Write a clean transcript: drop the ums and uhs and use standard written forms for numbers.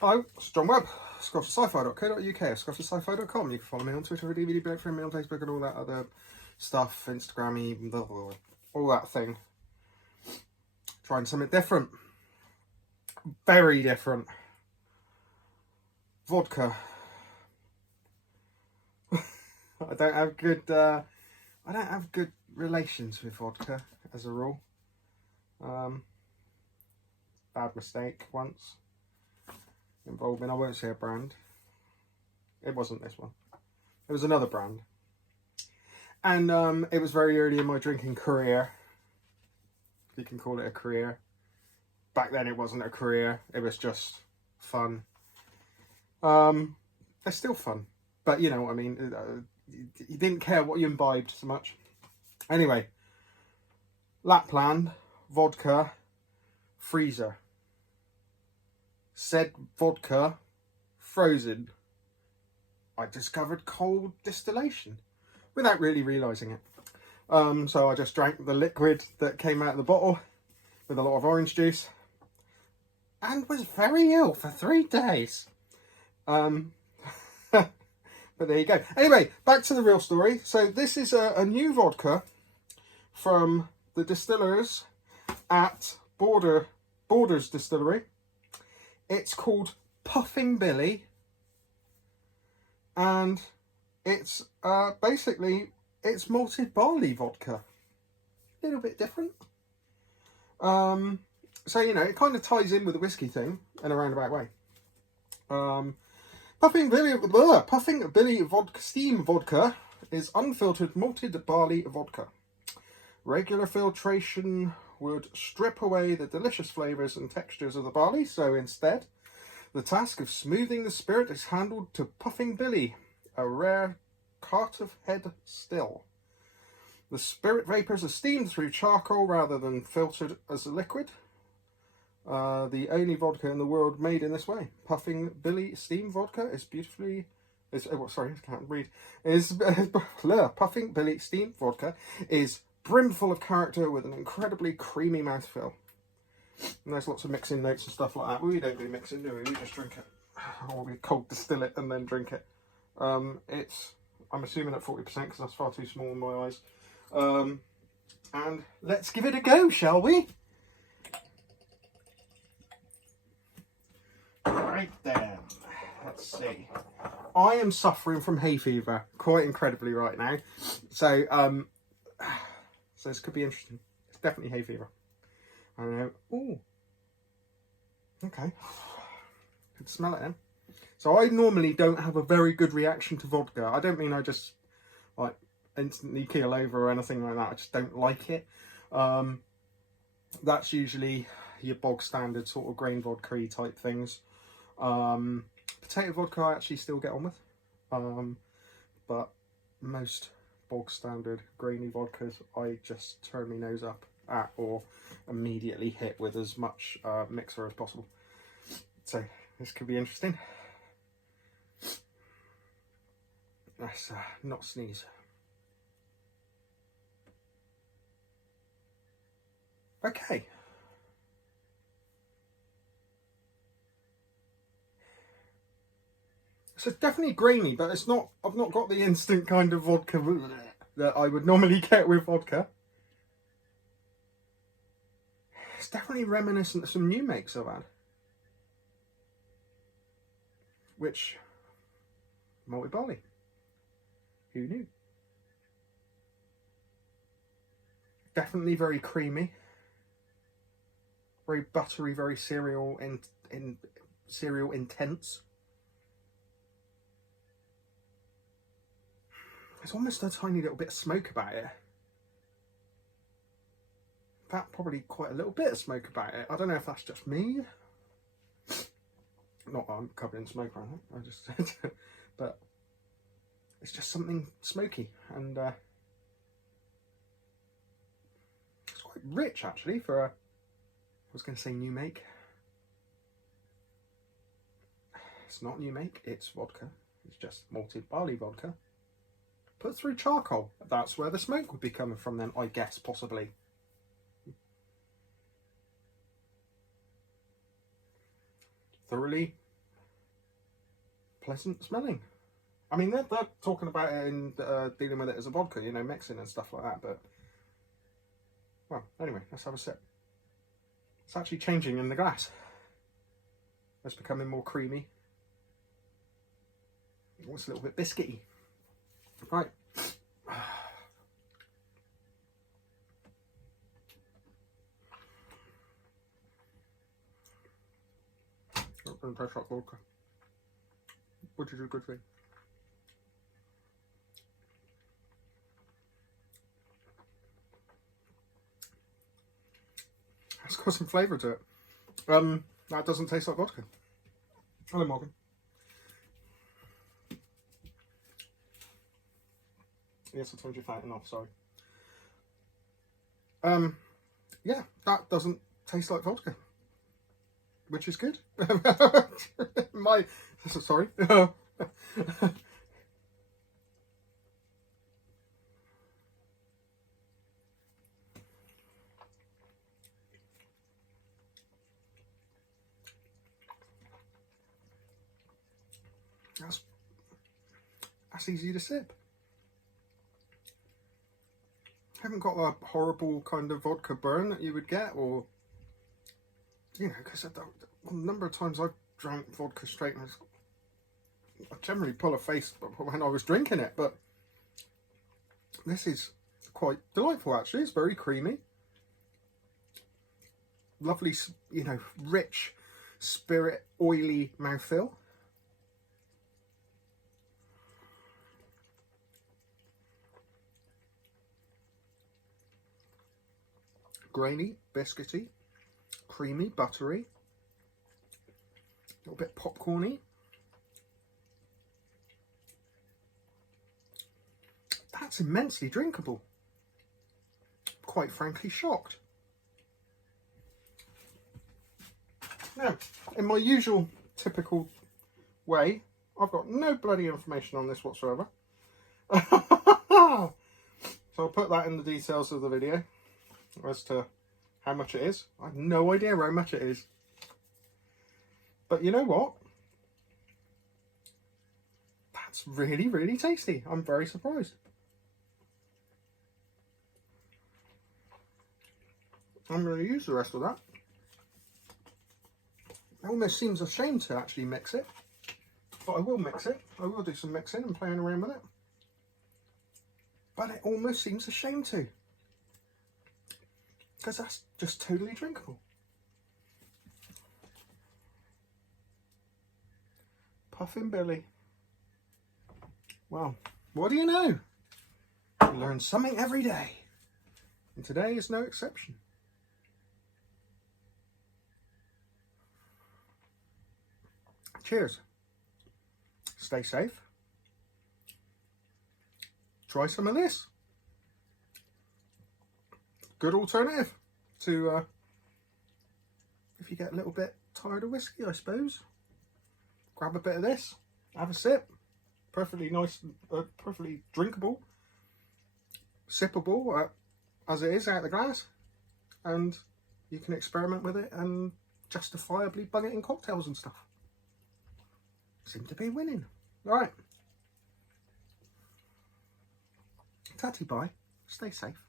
Hello, it's John Webb, scottishisci-fi.co.uk, scottishisci-fi.com. You can follow me on Twitter for DVD Break, friend me on Facebook and all that other stuff, Instagram, all that thing. Trying something different. Very different. Vodka. I don't have good relations with vodka as a rule. Bad mistake once. Involving, I won't say a brand. It wasn't this one. It was another brand. And it was very early in my drinking career. If you can call it a career. Back then it wasn't a career. It was just fun. It's still fun. But you know what I mean. You didn't care what you imbibed so much. Anyway. Lapland. Vodka. Freezer. Said vodka, frozen. I discovered cold distillation without really realising it. So I just drank the liquid that came out of the bottle with a lot of orange juice and was very ill for 3 days. But there you go. Anyway, back to the real story. So this is a new vodka from the distillers at Borders Distillery. It's called Puffing Billy, and it's basically, it's malted barley vodka. A little bit different. So, you know, it kind of ties in with the whiskey thing in a roundabout way. Puffing Billy vodka, steam vodka is unfiltered malted barley vodka. Regular filtration would strip away the delicious flavours and textures of the barley, so instead, the task of smoothing the spirit is handled to Puffing Billy, a rare cart of head still. The spirit vapours are steamed through charcoal rather than filtered as a liquid. The only vodka in the world made in this way. Puffing Billy steam vodka is Puffing Billy steam vodka is brimful of character with an incredibly creamy mouthfeel. And there's lots of mixing notes and stuff like that. We don't do mixing, do we? We just drink it. Or we cold distill it and then drink it. It's, I'm assuming at 40% because that's far too small in my eyes. And let's give it a go, shall we? Right then. Let's see. I am suffering from hay fever quite incredibly right now. So this could be interesting. It's definitely hay fever. I don't know. Ooh. Okay. Could smell it then. So I normally don't have a very good reaction to vodka. I don't mean I just like instantly keel over or anything like that. I just don't like it. That's usually your bog standard sort of grain vodka type things. Potato vodka I actually still get on with. But most bog standard grainy vodkas I just turn my nose up at or immediately hit with as much mixer as possible. So this could be interesting. Let's not sneeze. Okay. So it's definitely grainy, but it's not, I've not got the instant kind of vodka that I would normally get with vodka. It's definitely reminiscent of some new makes I've had. Which, malted barley. Who knew? Definitely very creamy. Very buttery, very cereal intense. There's almost a tiny little bit of smoke about it. In fact, probably quite a little bit of smoke about it. I don't know if that's just me. Not that I'm covered in smoke or anything. I just said, but it's just something smoky and it's quite rich actually for a, I was going to say new make. It's not new make, it's vodka. It's just malted barley vodka. Put through charcoal. That's where the smoke would be coming from then, I guess, possibly. Thoroughly pleasant smelling. I mean, they're talking about it in dealing with it as a vodka, you know, mixing and stuff like that. But, well, anyway, let's have a sip. It's actually changing in the glass. It's becoming more creamy. It's a little bit biscuity. Right. Doesn't taste like vodka, which is a good thing. It's got some flavour to it. That doesn't taste like vodka. Hello, Morgan. Yes, I turned your fountain off, sorry. Yeah, that doesn't taste like vodka, which is good. Sorry. That's easy to sip. Haven't got a horrible kind of vodka burn that you would get, or, you know, because a number of times I've drank vodka straight and I generally pull a face when I was drinking it, but this is quite delightful actually. It's very creamy. Lovely, you know, rich spirit, oily mouthfeel. Grainy, biscuity, creamy, buttery, a little bit popcorny. That's immensely drinkable. Quite frankly shocked. Now, in my usual typical way, I've got no bloody information on this whatsoever. So I'll put that in the details of the video as to how much it is. I have no idea how much it is. But you know what? That's really, really tasty. I'm very surprised. I'm going to use the rest of that. It almost seems a shame to actually mix it, but I will mix it. I will do some mixing and playing around with it. But it almost seems a shame to, because that's just totally drinkable. Puffin Billy. Well, what do you know? You learn something every day, and today is no exception. Cheers. Stay safe. Try some of this. Good alternative to if you get a little bit tired of whiskey, I suppose. Grab a bit of this, have a sip. Perfectly nice, perfectly drinkable, sippable as it is out of the glass, and you can experiment with it and justifiably bung it in cocktails and stuff. Seem to be winning. Right. Tatty bye. Stay safe.